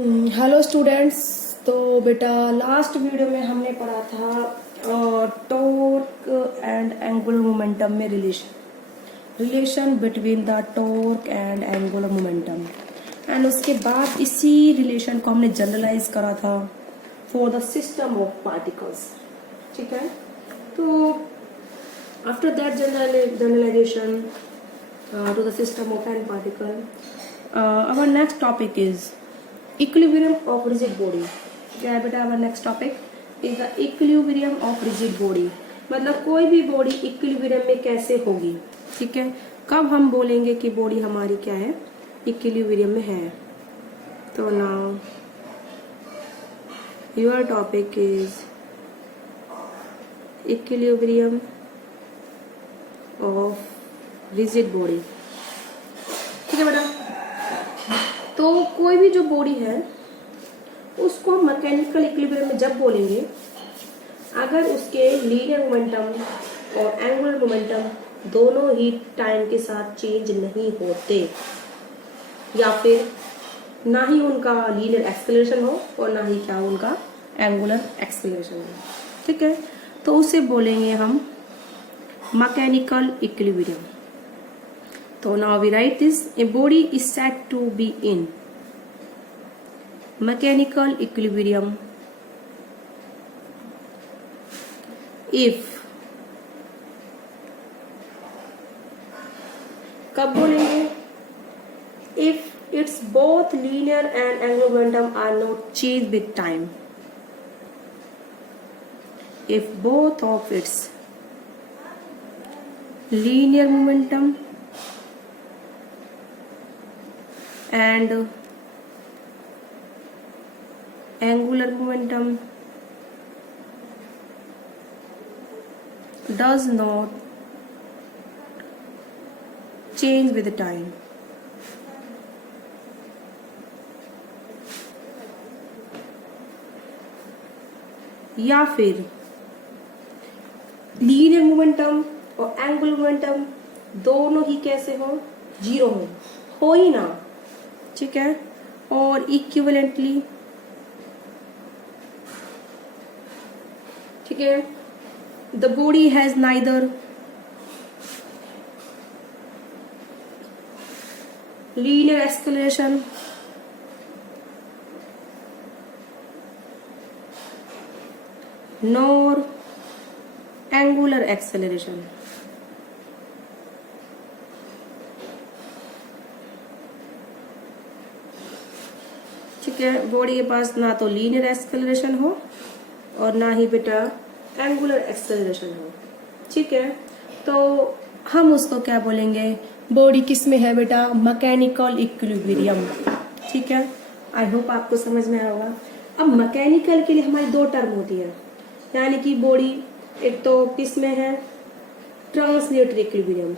Hello students. तो बेटा last video में हमने पढ़ा था टॉर्क एंड एंगुलर मोमेंटम में relation between the torque and angular momentum, and उसके बाद इसी रिलेशन को हमने जनरलाइज करा था for the system of particles. ठीक है, तो after that generalisation to the system of n particle, our next topic is equilibrium of rigid body. क्या है बेटा? our next topic is the equilibrium of rigid body. मतलब कोई भी body equilibrium में कैसे होगी। ठीक है, कब हम बोलेंगे कि बॉडी हमारी क्या है, इक्विलिब्रियम में है। तो now your topic is equilibrium of rigid body. ठीक है बेटा, तो कोई भी जो बॉडी है उसको हम मैकेनिकल इक्विलिब्रियम में जब बोलेंगे अगर उसके लीनियर मोमेंटम और एंगुलर मोमेंटम दोनों ही टाइम के साथ चेंज नहीं होते, या फिर ना ही उनका लीनियर एक्सेलरेशन हो और ना ही क्या उनका एंगुलर एक्सेलरेशन हो। ठीक है, तो उसे बोलेंगे हम mechanical equilibrium. So now we write this: a body is said to be in mechanical equilibrium if, कब बोलेंगे? If its both linear and angular momentum are not changed with time. If both of its linear momentum and angular momentum does not change with time. या फिर linear momentum और angular momentum दोनों ही कैसे हो, zero हो ही ना। ठीक है, और इक्विवेलेंटली, ठीक है, the body has neither linear acceleration nor angular acceleration. ठीक है, बॉडी के पास ना तो लीनियर एक्सेलरेशन हो और ना ही बेटा एंगुलर एक्सेलरेशन हो। ठीक है, तो हम उसको क्या बोलेंगे, बॉडी किस में है बेटा, मैकेनिकल इक्विलिब्रियम। ठीक है, आई होप आपको समझ में आया होगा। अब मैकेनिकल के लिए हमारी दो टर्म होती है, यानी कि बॉडी एक तो किस में है, ट्रांसलेटरी इक्विलिब्रियम,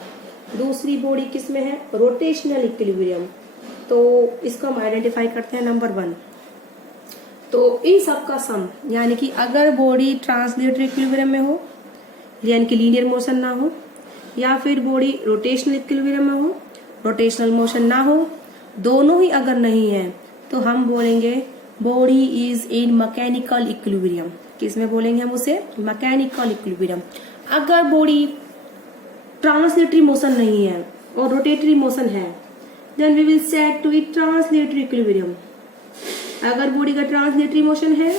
दूसरी बॉडी किस में है, रोटेशनल इक्विलिब्रियम। तो इसको हम आइडेंटिफाई करते हैं नंबर 1। तो इन सब का सम, यानी कि अगर बॉडी ट्रांसलेटरी इक्विलिब्रियम में हो, यानी कि लीनियर मोशन ना हो, या फिर बॉडी रोटेशनल इक्विलिब्रियम में हो, रोटेशनल मोशन ना हो, दोनों ही अगर नहीं है तो हम बोलेंगे body is in mechanical equilibrium. किसमें बोलेंगे हम उसे, मैकेनिकल इक्विलिब्रियम। अगर बॉडी ट्रांसलेटरी मोशन नहीं है और रोटेटरी मोशन है, then we will set to it translatory equilibrium. अगर बॉडी का ट्रांसलेटरी मोशन है,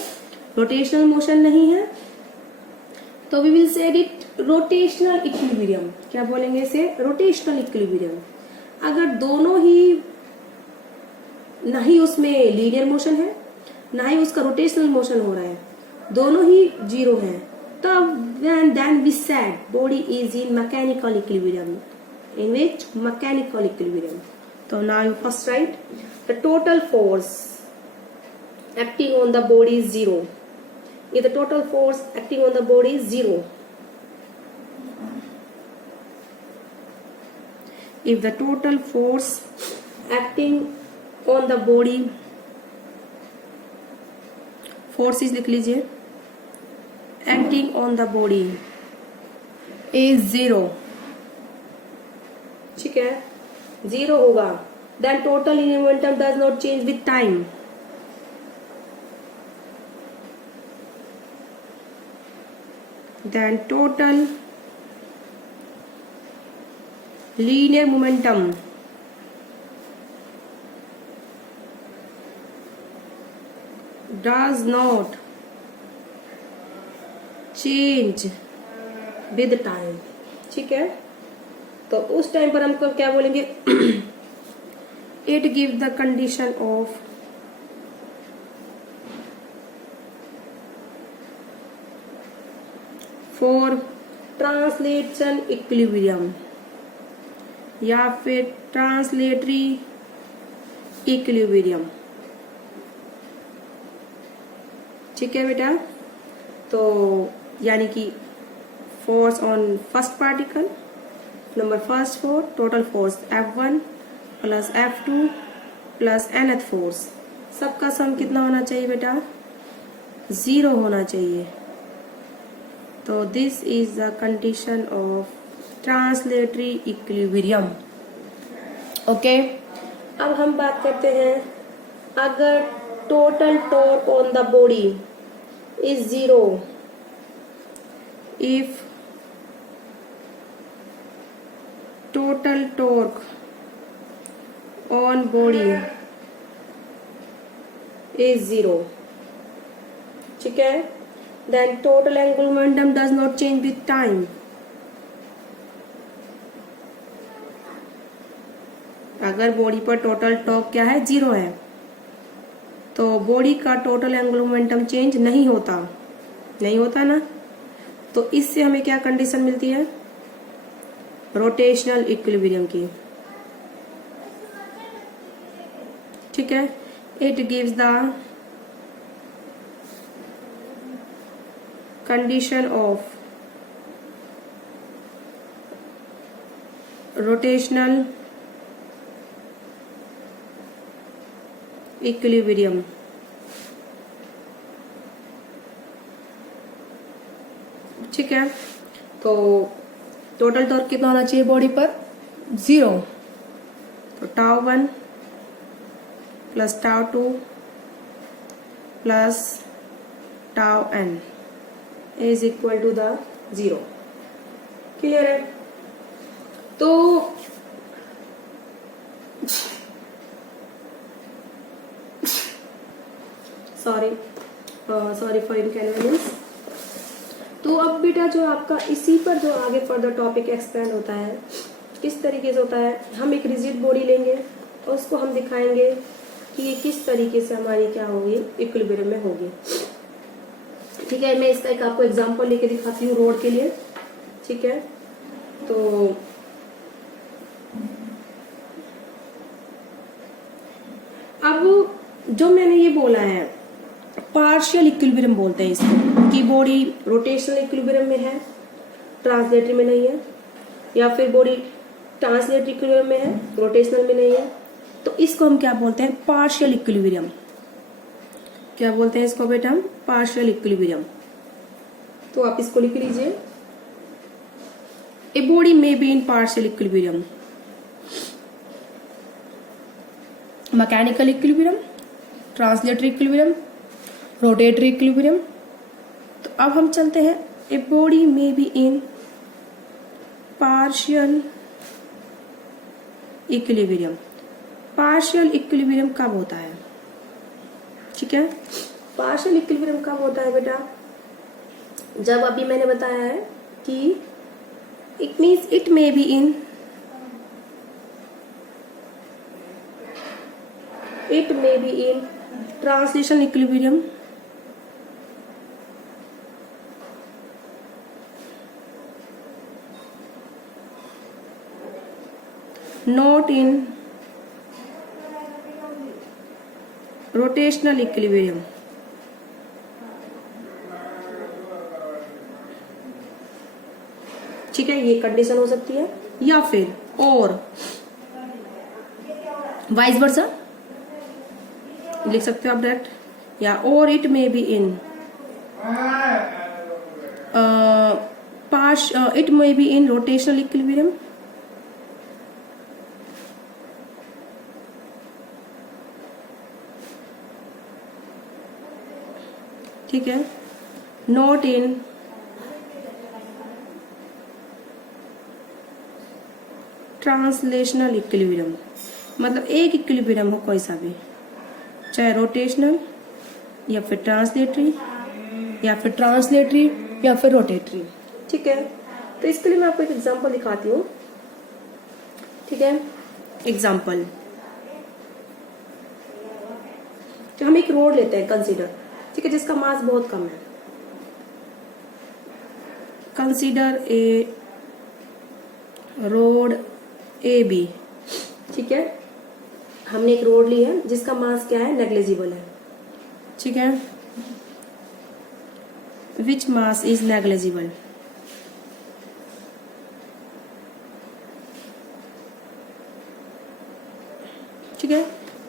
रोटेशनल मोशन नहीं है, तो we will set it rotational equilibrium. क्या बोलेंगे इसे, रोटेशनल इक्विलिब्रियम। अगर दोनों ही ना ही उसमें लीनियर मोशन है ना ही उसका रोटेशनल मोशन हो रहा है, दोनों ही जीरो है, तब then we said body is in mechanical equilibrium, in which mechanical equilibrium. So now you first write the total force acting on the body is zero. If the total force acting on the body is zero, if the total force acting on the body, force is लिख लीजिए, acting on the body is zero. ठीक है, zero होगा, then total momentum does not change with time. then total linear momentum does not change with time। ठीक है, तो उस time पर हमको क्या बोलेंगे? It give the condition of for translation equilibrium या फिर ट्रांसलेटरी इक्विलिब्रियम। ठीक है बेटा, तो यानी कि force on first particle, number first four, total force F1 plus F2 plus nth force, सबका सम कितना होना चाहिए बेटा? 0 होना चाहिए। तो this is the condition of translatory equilibrium. Okay, अब हम बात करते हैं, अगर total torque on the body is 0 if total torque on body is 0, ठीक है, then total angular momentum does not change with time। अगर बॉडी पर टोटल टॉर्क क्या है? 0 है, तो बॉडी का टोटल एंगुलर मोमेंटम चेंज नहीं होता ना। तो इससे हमें क्या कंडीशन मिलती है? रोटेशनल इक्विलिब्रियम की। ठीक है, it gives the condition of rotational equilibrium. ठीक है, तो टोटल टॉर्क कितना होना चाहिए बॉडी पर? 0। तो τ1 plus τ2 plus τn is equal to the 0। Clear है? तो सॉरी फॉर इनकन्वीनियंस। तो अब बेटा जो आपका इसी पर जो आगे फर्दर टॉपिक एक्सपेंड होता है, किस तरीके से होता है, हम एक रिजिड बॉडी लेंगे और उसको हम दिखाएंगे कि ये किस तरीके से हमारी क्या होगी, इक्विलिब्रियम में होगी। ठीक है, मैं इसका एक आपको एग्जांपल लेके दिखाती हूँ रोड के लिए। ठीक है, तो अब जो मैंने ये बोला है पार्शियल इक्विलिब्रियम बोलते हैं इसको, कि बॉडी रोटेशनल इक्विलिब्रियम में है, ट्रांसलेटरी में नहीं है, या फिर बॉडी ट्रांसलेटरी इक्विलिब्रियम में है, रोटेशनल में नहीं है, तो इसको हम क्या बोलते हैं? Partial equilibrium. क्या बोलते हैं इसको बेटा? हम पार्शियल इक्विलिब्रियम। तो आप इसको लिख लीजिए, a body may be in partial equilibrium, mechanical equilibrium, translatory equilibrium, rotatory equilibrium. तो अब हम चलते हैं, a body may be in partial equilibrium. Partial equilibrium कब होता है? ठीक है, पार्शियल इक्विलिब्रियम कब होता है बेटा? जब अभी मैंने बताया है कि it means it may be in translation equilibrium, not in rotational equilibrium। ठीक है, ये कंडीशन हो सकती है, या फिर और वाइस वर्सा लिख सकते हो आप डायरेक्ट, या और it may be in it may be in rotational equilibrium, ठीक है, नॉट इन ट्रांसलेशनल इक्विलिब्रियम, मतलब एक इक्विलिब्रियम हो कोई सा भी, चाहे रोटेशनल या फिर ट्रांसलेटरी या फिर ट्रांसलेटरी या फिर रोटेटरी। ठीक है, तो इसके लिए मैं आपको एक एग्जांपल दिखाती हूँ। ठीक है, एग्जांपल, तो हम एक रोड लेते हैं कंसीडर, ठीक है, जिसका मास बहुत कम है। Consider a rod A B. ठीक है, हमने एक रोड ली है जिसका मास क्या है, नेग्लिजिबल है। ठीक है, विच मास इज नेग्लिजिबल। ठीक है,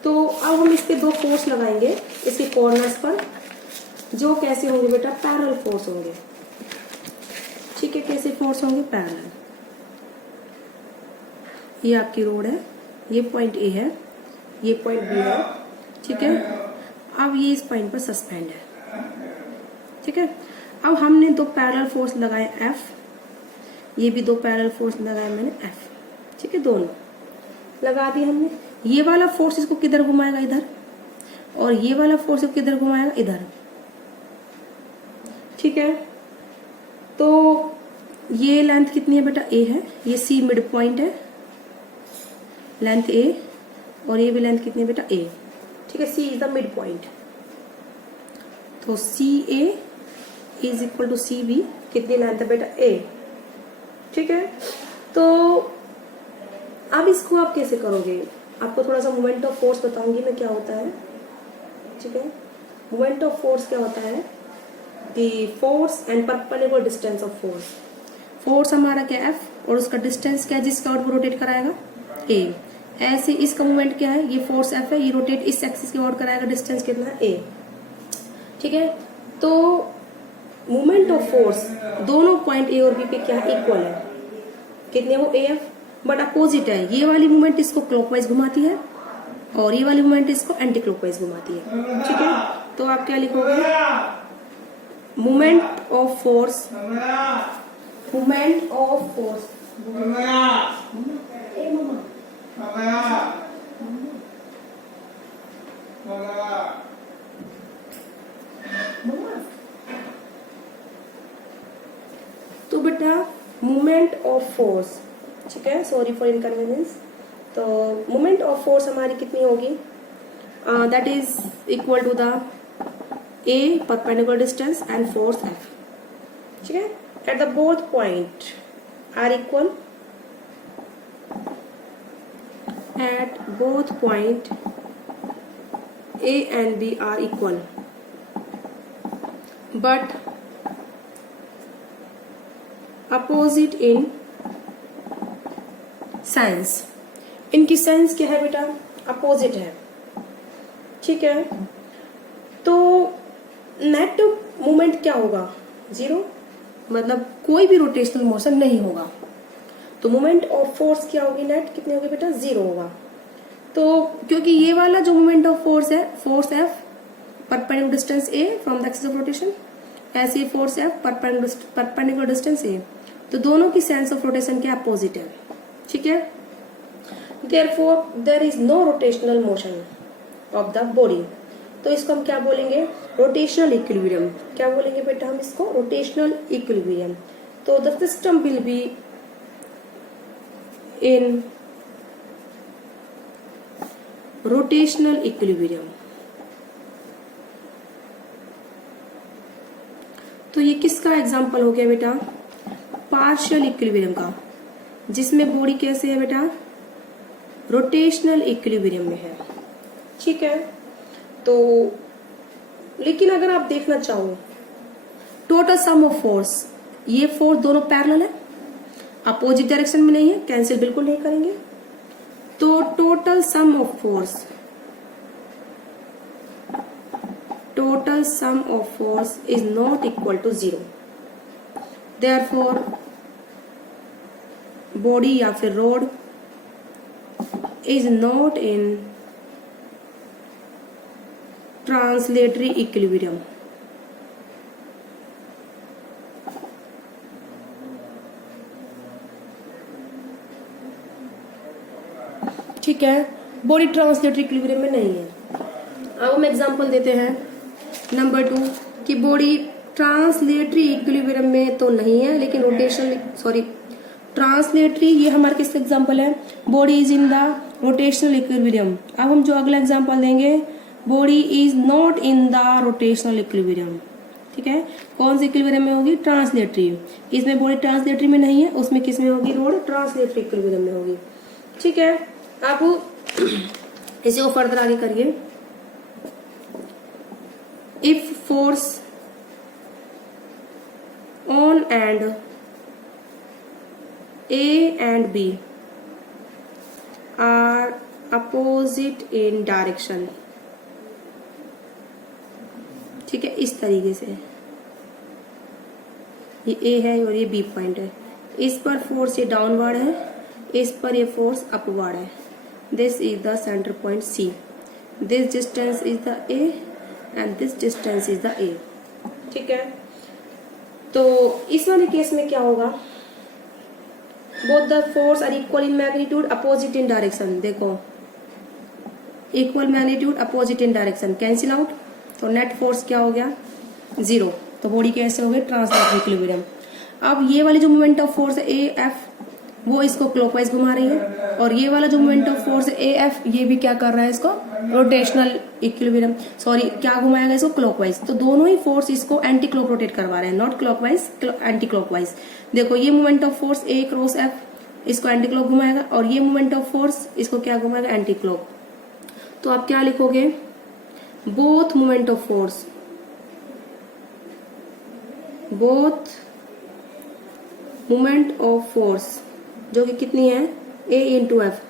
तो अब हम इस पे दो फोर्स लगाएंगे इसके कॉर्नर्स पर, जो कैसे होंगे बेटा, पैरेलल फोर्स होंगे। ठीक है, कैसे फोर्स होंगे, पैरेलल। ये आपकी रोड है, ये पॉइंट ए है, ये पॉइंट बी है। ठीक है, अब ये इस पॉइंट पर सस्पेंड है। ठीक है, अब हमने दो पैरेलल फोर्स लगाए एफ, ये भी दो पैरेलल फोर्स लगाए मैंने एफ। ठीक है, दोनों लगा दिए हमने। ये वाला फोर्स इसको किधर घुमाएगा, इधर, और ये वाला फोर्स इसको किधर घुमाएगा, इधर। ठीक है, तो ये लेंथ कितनी है बेटा, ए है, ये सी मिड पॉइंट है, लेंथ ए, और ये भी लेंथ कितनी है बेटा, ए। ठीक है, C is the mid point, तो C A is equal to C B, कितनी लेंथ है बेटा, ए। ठीक है, तो अब इसको आप कैसे करोगे, आपको थोड़ा सा मोमेंट ऑफ फोर्स बताऊंगी मैं क्या होता है। ठीक है, मोमेंट ऑफ फोर्स क्या होता है, the force and perpendicular distance of force. Force हमारा क्या है एफ, और उसका डिस्टेंस क्या है जिसका ओर रोटेट कराएगा, ए। ऐसे इसका मोमेंट क्या है, ये फोर्स एफ है, ये रोटेट इस एक्सिस के ओर कराएगा, डिस्टेंस कितना है, ए। ठीक है, तो मोमेंट ऑफ फोर्स दोनों पॉइंट ए और बी पे क्या इक्वल है, कितने, वो ए एफ, बट अपोजिट है। ये वाली मूवमेंट इसको क्लॉकवाइज घुमाती है और ये वाली मूवमेंट इसको एंटी क्लॉकवाइज घुमाती है। ठीक है, तो आप क्या लिखोगे, moment of force, moment of force, तो बेटा मोमेंट ऑफ फोर्स, ठीक है, सॉरी फॉर इनकन्वीनियंस, तो मोमेंट ऑफ फोर्स हमारी कितनी होगी, that is equal to the a perpendicular distance and force F. ठीक है, at the both point are equal, at both point A and B are equal, but opposite in sense. इनकी sense क्या है बेटा, opposite है। ठीक है, तो नेट मूवमेंट क्या होगा, जीरो, मतलब कोई भी रोटेशनल मोशन नहीं होगा, तो मोमेंट ऑफ फोर्स क्या होगी, नेट कितनी होगी बेटा, जीरो होगा। तो क्योंकि ये वाला जो मोमेंट ऑफ फोर्स है, force F perpendicular distance A from the axis of rotation, ऐसे फोर्स एफ परपेंडिकुलर डिस्टेंस ए, तो दोनों की सेंस ऑफ रोटेशन क्या अपोजिट है। ठीक है, therefore there is no rotational motion of the body, तो इसको हम क्या बोलेंगे, रोटेशनल इक्विलिब्रियम। क्या बोलेंगे बेटा हम इसको, रोटेशनल इक्विलिब्रियम। तो the system will be in rotational equilibrium. तो ये किसका एग्जांपल हो गया बेटा, पार्शियल इक्विलिब्रियम का, जिसमें बॉडी कैसे है बेटा, रोटेशनल इक्विलिब्रियम में है। ठीक है, तो लेकिन अगर आप देखना चाहो टोटल सम ऑफ फोर्स, ये फोर्स दोनों पैरेलल है, अपोजिट डायरेक्शन में नहीं है, कैंसिल बिल्कुल नहीं करेंगे, तो total sum of force, total sum of force is not equal to zero. Therefore body या फिर rod is not in translatory equilibrium। है, बॉडी ट्रांसलेटरी इक्विलिब्रियम में नहीं है। अब हम एग्जांपल देते हैं नंबर 2 कि बॉडी ट्रांसलेटरी इक्विलिब्रियम में तो नहीं है, लेकिन रोटेशनल ट्रांसलेटरी, ये हमारे किस एग्जांपल है, body is in the rotational equilibrium. अब हम जो अगला एग्जांपल देंगे, body is not in the rotational equilibrium. ठीक है, कौन से इक्विलिब्रियम में होगी, ट्रांसलेटरी। इसमें बॉडी ट्रांसलेटरी में नहीं है, उसमें किस में होगी, रोड ट्रांसलेटरी इक्विलिब्रियम में होगी। ठीक है, अब इसी को फर्दर आगे करिए। If force on and A and B are opposite in direction। ठीक है, इस तरीके से ये A है और ये B पॉइंट है, इस पर फोर्स ये डाउनवर्ड है, इस पर ये फोर्स अपवर्ड है। This is the centre point C, this distance is the A and this distance is the A। ठीक है, तो इस वाले केस में क्या होगा, both the force are equal in magnitude, opposite in direction। देखो, equal magnitude, opposite in direction, cancel out, तो नेट फोर्स क्या हो गया, 0। तो बॉडी कैसे हो गई, ट्रांसलेटरी इक्विलिब्रियम। अब ये वाली जो मोमेंट ऑफ फोर्स है ए एफ, वो इसको क्लॉकवाइज घुमा रही है, और ये वाला जो मोमेंट ऑफ फोर्स है ए एफ, ये भी क्या कर रहा है, इसको रोटेशनल इक्विलिब्रियम, क्या घुमाएगा इसको, क्लॉकवाइज। तो दोनों ही फोर्स इसको एंटी क्लॉक रोटेट करवा रहे हैं, नॉट क्लॉकवाइज, एंटी क्लॉकवाइज। देखो, ये moment of force A cross F इसको एंटी क्लॉक घुमाएगा, और ये मोमेंट ऑफ फोर्स इसको क्या घुमाएगा, एंटी क्लॉक। तो आप क्या लिखोगे, both moment of force, both moment of force जो कि कितनी है, A into F,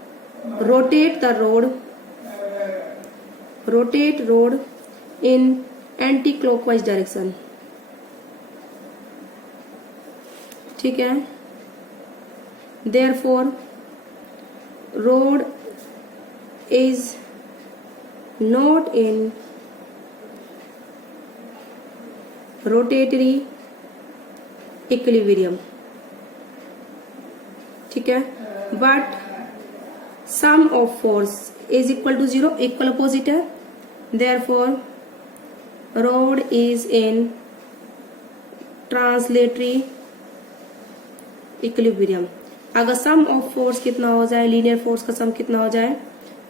rotate rod in anti clockwise direction. ठीक है, therefore rod is not in rotatory equilibrium. ठीक है, but sum of force is equal to 0, equal opposite है, therefore rod is in translatory equilibrium. अगर sum of force कितना हो जाए, linear force का सम कितना हो जाए,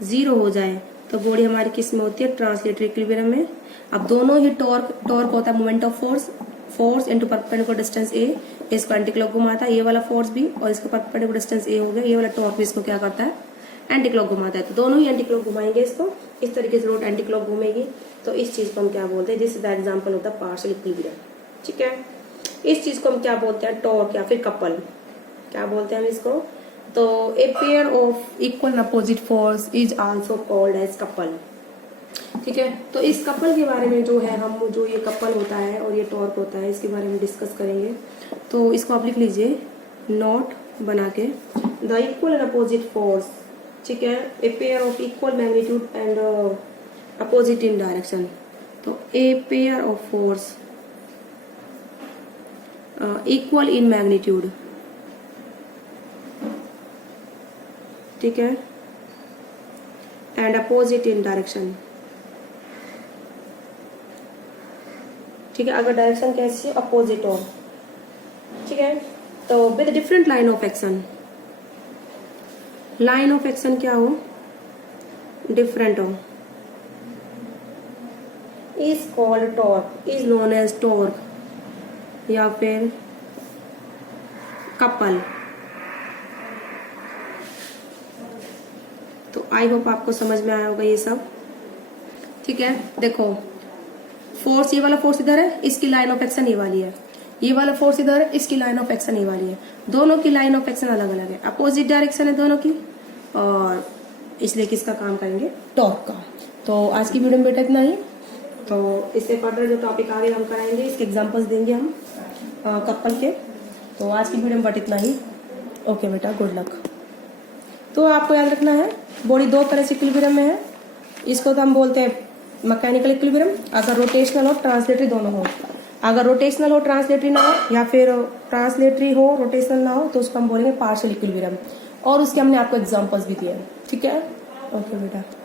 0 हो जाए, तो बॉडी हमारी किस में होती है, ट्रांसलेटरी इक्विलिब्रियम में। अब दोनों ही टॉर्क होता है moment of force into perpendicular distance A, इसको एंटी क्लॉक घुमाता है, ये वाला फोर्स भी, और इसका परपेंडिकुलर डिस्टेंस ए हो गया, ये वाला टॉर्क भी इसको क्या करता है, एंटी क्लॉक घुमाता है। तो दोनों ही एंटी क्लॉक घुमाएंगे इसको, इस तरीके से रोड एंटी क्लॉक घूमेगी। तो इस चीज को हम क्या बोलते हैं, this is the example of the partial equilibrium. ठीक है, इस चीज को हम क्या बोलते हैं, टॉर्क या फिर कपल, क्या बोलते हैं हम इसको, तो a pair of equal and opposite force is also called as couple. ठीक है, तो इस कपल के बारे में जो है, हम जो ये कपल होता है और ये टॉर्क होता है, इसके बारे में डिस्कस करेंगे। तो इसको आप लिख लीजिए नोट बना के, the equal and opposite force. ठीक है, a pair of equal magnitude and opposite in direction. तो a pair of force equal in magnitude, ठीक है, एंड अपोजिट इन डायरेक्शन। ठीक है, अगर डायरेक्शन कैसी है, अपोजिट हो। ठीक है, तो with different line of action, line of action क्या हो, डिफरेंट हो, is called torque, is known as torque या फिर कपल। तो आई होप आपको समझ में आया होगा ये सब। ठीक है, देखो फोर्स, ये वाला फोर्स इधर है, इसकी लाइन ऑफ एक्शन ये वाली है, ये वाला फोर्स इधर है, इसकी लाइन ऑफ एक्शन ये वाली है, दोनों की लाइन ऑफ एक्शन अलग अलग है, अपोजिट डायरेक्शन है दोनों की, और इसलिए किसका काम करेंगे, टॉर्क का। तो आज की वीडियो में बेटा इतना ही। तो इससे फर्दर जो टॉपिक आगे हम कराएंगे, इसके एग्जांपल्स देंगे हम कपल के। तो आज की वीडियो में बट इतना ही। ओके बेटा, गुड लक। तो आपको याद रखना है, बॉडी दो तरह से इक्विलिब्रियम में है, इसको तो हम बोलते हैं मैकेनिकल इक्विलिब्रियम, अगर रोटेशनल और ट्रांसलेटरी दोनों हो। अगर रोटेशनल हो ट्रांसलेटरी ना हो, या फिर ट्रांसलेटरी हो रोटेशनल ना हो, तो उसको हम बोलेंगे पार्शियल इक्विलिब्रियम। और उसके हमने आपको एग्जांपल्स भी दिए हैं। ठीक है, ओके बेटा।